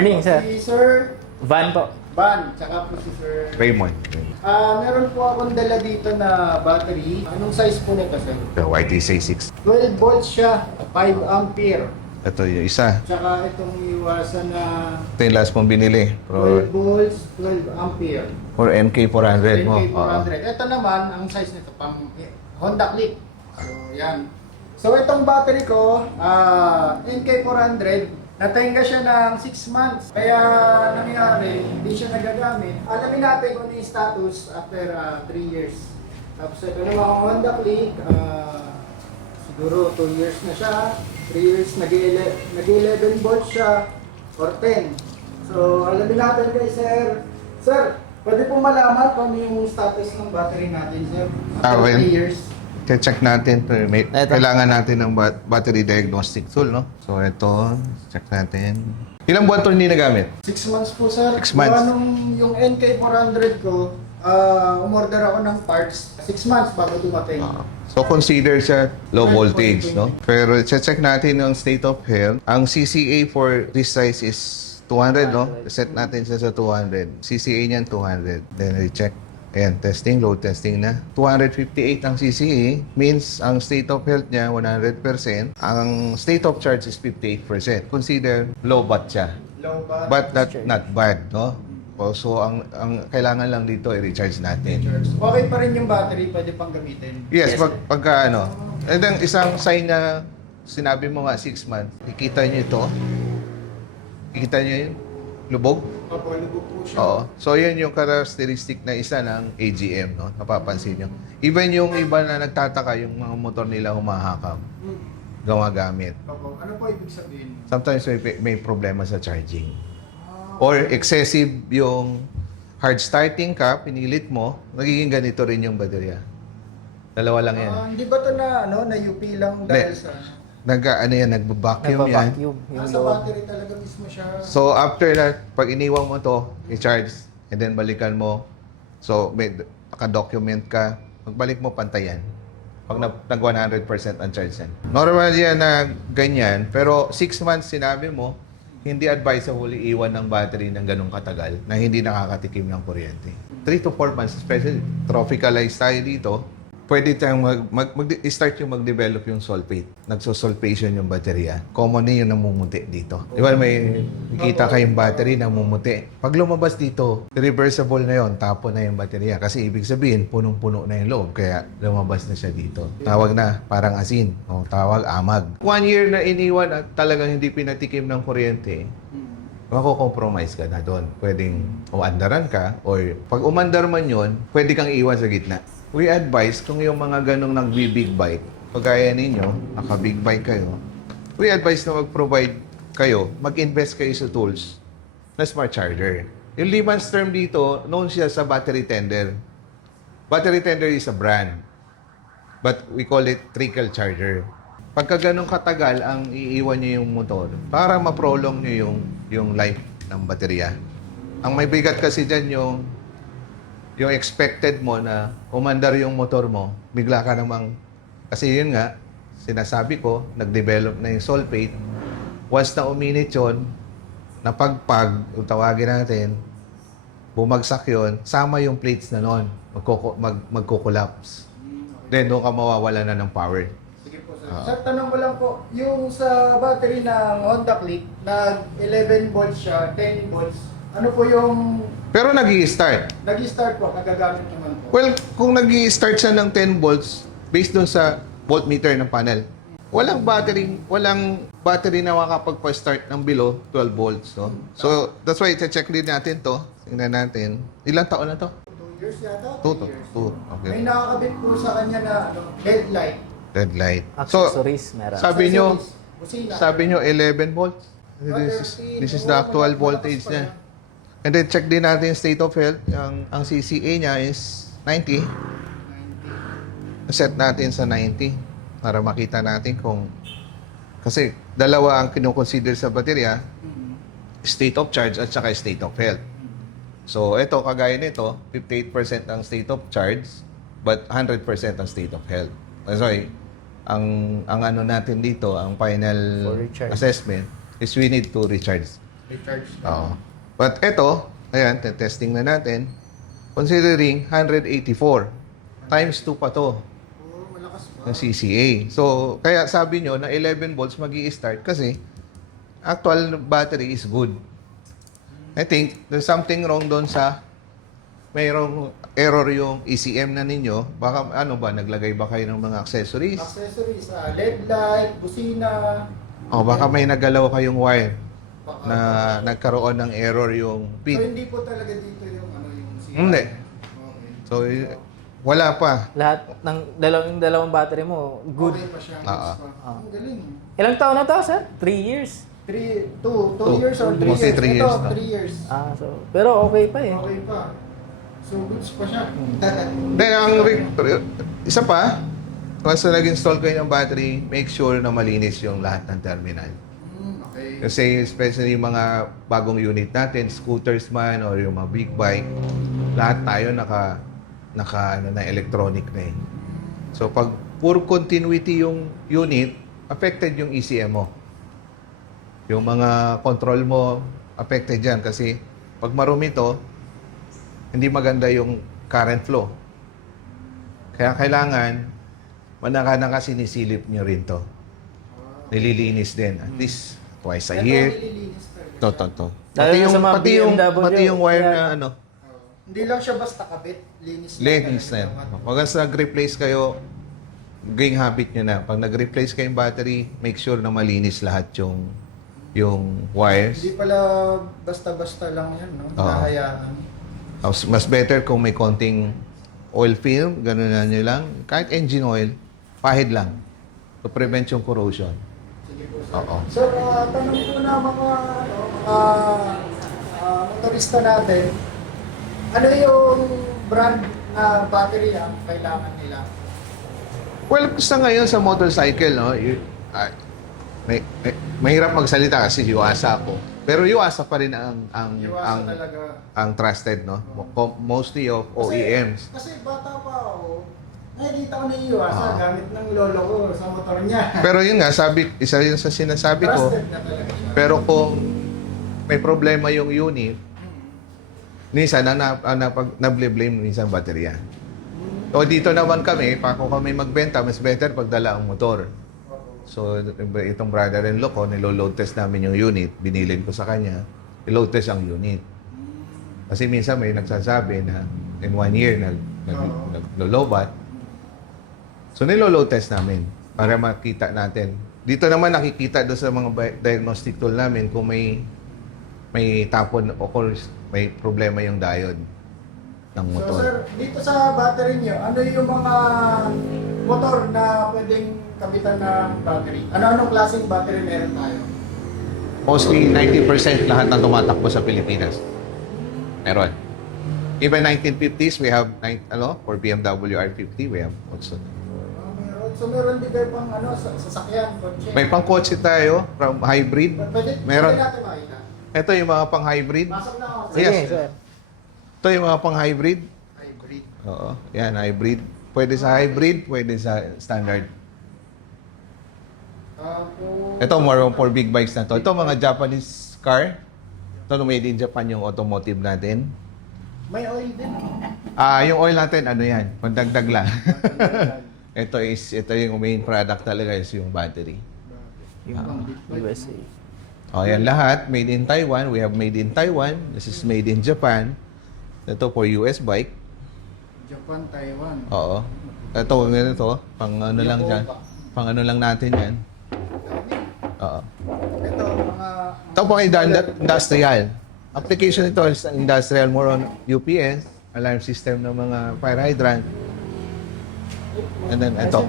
Morning, sir. Si Sir Van po. Van, tsaka po si Sir Raymond. meron po akong dala dito na battery. Anong size po nito, sir? The YTC6. 12 volts siya, 5 ampere. Ito yung isa. Tsaka itong iwasan na Ito yung last mong binili. 12 volts, 12 ampere. For NK400 mo. NK400. Ito naman, ang size nito, pang Honda Click. So, yan. So, itong battery ko, NK400, natenga siya ng 6 months. Kaya nangyari, hindi siya nagagamit. Alamin natin kung ano yung status after 3 years. Tapos ito naman, Honda Click, siguro 2 years na siya. 3 years, nag-11 volts siya or 10. So, alamin natin kay Sir. Sir, pwede pong malaman kung ano yung status ng battery natin, sir? After 3 years. Check natin. Ito. Kailangan natin ng battery diagnostic tool, no? So, ito. Check natin. Ilang buwan ito hindi nagamit? 6 months po, sir. 6 months. Kung anong yung NK400 ko, umorder ako ng parts 6 months bago dumating. So, consider siya low voltage, no? Pero, check natin yung state of health. Ang CCA for this size is 200, no? Set natin siya sa 200. CCA niyan 200. Then, recheck. Ayan, testing, load testing na. 258 ang CCA, means ang state of health niya 100%. Ang state of charge is 58%. Consider low bat siya. Low bat. But that's not bad, no? So, ang kailangan lang dito i-recharge natin. Okay pa rin yung battery, pwede pang gamitin. Yes, pagka ano. And then, isang sign na sinabi mo nga 6 months, kikita nyo ito. Kikita nyo yun? Lubog? Opo, lubog po siya. Oo. So, yun yung characteristic na isa ng AGM, no? Napapansin nyo. Even yung iba na nagtataka, yung mga motor nila humahakam, gumagamit. Opo, ano po ibig sabihin? Sometimes may problema sa charging. Or excessive yung hard starting ka, pinilit mo, nagiging ganito rin yung baterya. Dalawa lang yan. Hindi ba ito na, na UP lang dahil sa... Nagbabacuum yan. Nagpa-vacuum yung Nasa loob. battery talaga mismo siya. So, after that, pag iniwan mo to, i-charge, and then balikan mo. So, may naka-document ka. Pagbalik mo, pantayan. Pag nag 100% ang charge yan. Normal yan na ganyan, pero 6 months sinabi mo, hindi advisable iwan ng battery ng ganong katagal na hindi nakakatikim ng kuryente. 3 to 4 months, especially tropicalized tayo dito, pwede tayong start yung mag-develop yung sulfate. Nagsosulfation yung baterya. Common na yung namumuti dito. Di ba may nakita kayong battery namumuti. Pag lumabas dito, reversible na yon, tapo na yung baterya. Kasi ibig sabihin, punong-puno na yung loob. Kaya lumabas na siya dito. Tawag na parang asin. O, tawag amag. 1 year na iniwan at talagang hindi pinatikim ng kuryente, mako-compromise ka na doon. Pwedeng umandaran ka or pag umandar man yun, pwede kang iwan sa gitna. We advise kung yung mga ganong nagbi-big bike, kagaya ninyo, naka-big bike kayo, we advise na mag-provide kayo, mag-invest kayo sa tools na smart charger. Yung layman's term dito, known siya sa battery tender. Battery tender is a brand, but we call it trickle charger. Pagka ganong katagal ang iiwan nyo yung motor, para ma-prolong nyo yung life ng baterya. Ang may bigat kasi dyan yung expected mo na umandar yung motor mo, bigla ka namang, kasi yun nga, sinasabi ko, nag-develop na yung sulfate. Once na uminit yun, napagpag, tawagin natin, bumagsak yun, sama yung plates na nun, magko-collapse. Then, doon ka mawawala na ng power. Sige po, sir. Sir, tanong ko lang po, yung sa battery ng Honda Click, nag 11 volts siya, 10 volts, ano po yung Pero nag-i-start. nag-start po, nagagamit naman po? Well, kung nag-i-start siya ng 10 volts, based doon sa voltmeter ng panel, walang battery na makapagpa-start ng below 12 volts. No? So, that's why check din natin to. Tingnan natin. Ilang taon na to? 2 years yata? 2 3 years. Okay. May nakakabit po sa kanya na headlight. Red light. So, Accessories, meron. sabi nyo 11 volts. This is the actual voltage niya. And then check din natin yung state of health. Ang CCA niya is 90. Set natin sa 90 para makita natin kung kasi dalawa ang kinukonsider sa baterya, state of charge at saka state of health. So ito kagaya nito, 58% ang state of charge but 100% ang state of health. Sorry, ang ano natin dito, ang final assessment is we need to recharge Recharge. Oo. But ito, ayan, testing na natin. Considering 184 times 2 pa to Oh, malakas pa. ng CCA. So, kaya sabi nyo na 11 volts start kasi actual battery is good. I think there's something wrong doon sa mayroong error yung ECM na ninyo. Baka ano ba, naglagay ba kayo ng mga accessories? Accessories, LED light, busina. O baka may nagalaw kayong wire Baka- na nagkaroon ng error yung So, pin. hindi po talaga dito yung yung CR. Hindi. Okay. So, wala pa. Lahat ng dalawang battery mo, good. Okay pa siya. Oo. Ang galing. Ilang taon na to, sir? 3 years. 2 years or 3 Mostly years. 3 Ito, years na. 3 years. So, pero okay pa eh. Okay pa. So, goods pa siya. Then, isa pa, once na nag-install kayo ng battery, make sure na malinis yung lahat ng terminal. Okay. Kasi especially yung mga bagong unit natin, scooters man or yung mga big bike, lahat tayo na electronic na eh. So pag poor continuity yung unit, affected yung ECM mo. Yung mga control mo, affected yan kasi pag marumi to, hindi maganda yung current flow. Kaya kailangan, manaka sinisilip nyo rin to. Nililinis din. At least twice a year. Nililinis talaga siya. To. Lalo na sa mga BMW, Pati yung wire kaya- na ano, Oo. Hindi lang siya basta kabit. Linis linis na yan. talaga. Pag nag-replace kayo, game habit nyo na. Pag nag-replace kayong battery, make sure na malinis lahat yung wires. Hindi pala basta-basta lang yan, no? Oo. Nahayaan. Mas better kung may konting oil film, gano'n na nyo lang. Kahit engine oil, pahid lang. To prevent yung corrosion. Sige po, sir. Oo. Sir, tanong po na mga motorista natin, ano yung brand na battery ang kailangan nila? Well, basta ngayon sa motorcycle, no, mahirap magsalita kasi Yuasa ako. Pero Yuasa pa rin Iwasan talaga. ang trusted, no? Mostly of OEMs. Kasi bata pa ako, nakikita ko na yung Iwasa Oo. gamit ng lolo ko sa motor niya. Pero yun nga, isa yun sa sinasabi ko. Trusted na talaga siya. Pero kung may problema yung unit, minsan na-blame minsan baterya. O dito naman kami, kung kami magbenta, mas better pagdala ang motor. So itong brother-in-law ko, nilo-load test namin yung unit, binilin ko sa kanya, i-load test ang unit. Kasi minsan may nagsasabi na in 1 year nag-lobat. So nilo-load test namin para makita natin. Dito naman nakikita doon sa mga diagnostic tool namin kung may tapon o kung may problema yung diode ng So motor. sir, dito sa battery niyo, ano yung mga motor na pwedeng kapitan ng battery? Ano-anong klaseng battery meron tayo? Mostly 90% lahat na tumatakbo sa Pilipinas. Meron. Even 1950s, we have for BMW R50, we have also. Meron. So meron din kayo pang sasakyan, kotse. May pangkotse tayo from hybrid. Meron. Pwede natin makita. Ito yung mga pang-hybrid. Pasok na ako. Sige, Yes. sir. Ito yung mga pang-hybrid. Hybrid. Oo. Yan, hybrid. Pwede sa hybrid, pwede sa standard. Tapos, Ito, more on for big bikes na to. Ito, mga Japanese car. Ito, made in Japan yung automotive natin. may oil din. Yung oil natin, ano yan? Pandagdag lang. ito yung main product talaga is yung battery. Yung pang big bike. USA. Yan lahat. Made in Taiwan. We have made in Taiwan. This is made in Japan. Ito for US bike. Japan, Taiwan. Oo. Ito, ganito. Pang ano lang dyan. Pang ano lang natin yan. Dami. Oo. Ito, mga... Ito pang industrial. Application ito is industrial, more on UPS, alarm system ng mga fire hydrant. And then ito.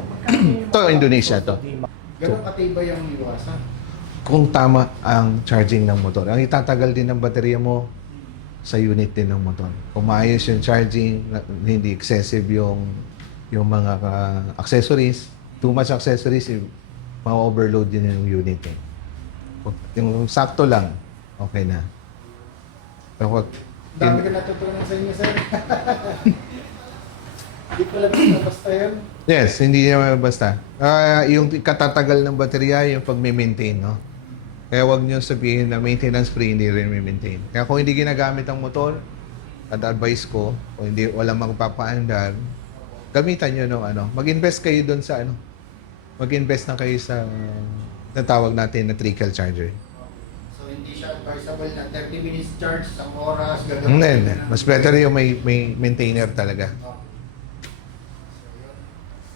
Ito, Indonesia to. Ganun katibay yung Iwasa. Kung tama ang charging ng motor. Ang itatagal din ng baterya mo sa unit din ng motor. Kung maayos yung charging, hindi excessive yung mga accessories, too much accessories, ma-overload din yung unit. Yung sakto lang, okay na. Pero Dami ko natutunan sa inyo, sir. Hindi pala basta yun. yes, hindi naman basta. Yung katatagal ng baterya, yung pag-maintain, no? Kaya wag niyo sabihin na maintenance free, hindi rin maintain. Kaya kung hindi ginagamit ang motor, at advice ko, kung hindi walang magpapaandar, gamitan niyo ng ano, mag-invest kayo doon sa ano. Mag-invest na kayo sa natawag natin na trickle charger. So hindi siya advisable na 30 minutes charge, isang oras, gano'n. Hindi. Mas better yung may maintainer talaga.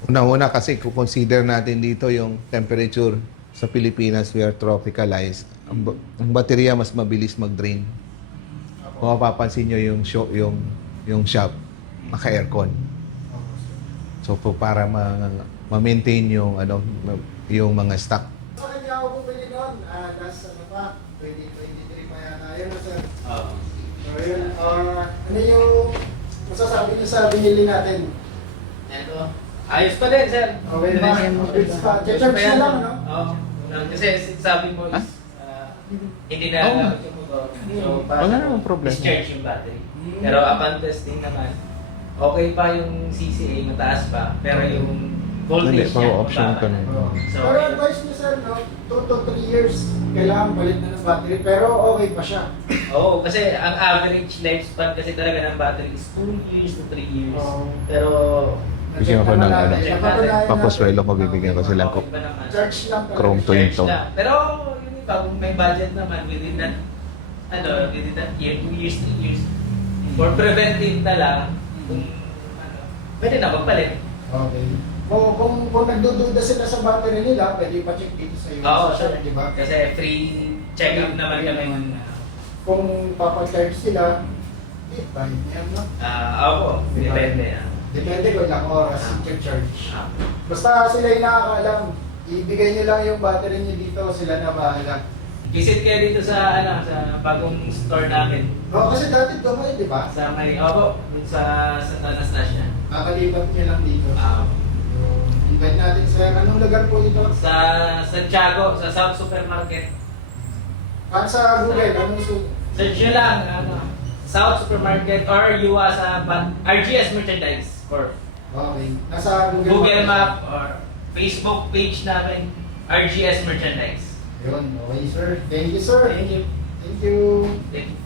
Una-una kasi kung consider natin dito yung temperature sa Pilipinas, we are tropicalized. Ang baterya mas mabilis mag-drain. Kung mapapansin nyo yung shop, naka-aircon. So para ma-maintain yung yung mga stock. So hindi ako bumili noon, last ano pa, 2023 pa yata. Ayun na sir. So yun, ano yung masasabi niyo sa binili natin? Ito. Ayos pa din, sir. Okay ba? It's pa. Check na lang, no? Oo. Kasi sabi mo is, hindi na alam yung motor. So, Wala namang problema. discharge yung battery. Pero upon testing naman, okay pa yung CCA, mataas pa. Pero yung voltage Hindi, niya, option mababa ka na. na. So, Pero advice niyo sir, no? 2 to 3 years, kailangan palit na ng battery. Pero okay pa siya. oo, kasi ang average lifespan kasi talaga ng battery is 2 years to 3 years. Oo. Pero, Bigyan ko ng ano, Napatunayan papaswelo ko, bibigyan ko sila ko. okay pa naman. Charge lang talaga. Chrome to Charge ito. lang. Pero yun iba, kung may budget naman within that, within that year, 2 years, 3 years, for preventive na lang, kung pwede na magpalit. Okay. Kung nagdududa sila sa battery nila, pwede pa-check dito sa iyo. Oo, Sa sure. di ba? Kasi free check-up naman kami. Kung papag-charge sila, bayad niya, no? Opo, depende. Depende kung ilang oras i-charge. Ah. Basta sila yung nakakaalam. Ibigay nyo lang yung battery nyo dito, sila na bahala. Visit kayo dito sa bagong store namin. Oo, kasi dati doon di ba? Sa may, sa Anastasia. Kakalipat nyo lang dito. Ah. Invite natin sir. Anong lugar po dito? Sa Santiago, sa South Supermarket. Sa Google, anong Search nyo lang, South Supermarket or UA sa RGS Merchandise or Okay. Nasa Google Map or Facebook page namin, RGS Merchandise. Yun, okay sir. Thank you sir. Thank you. Thank you. Thank you.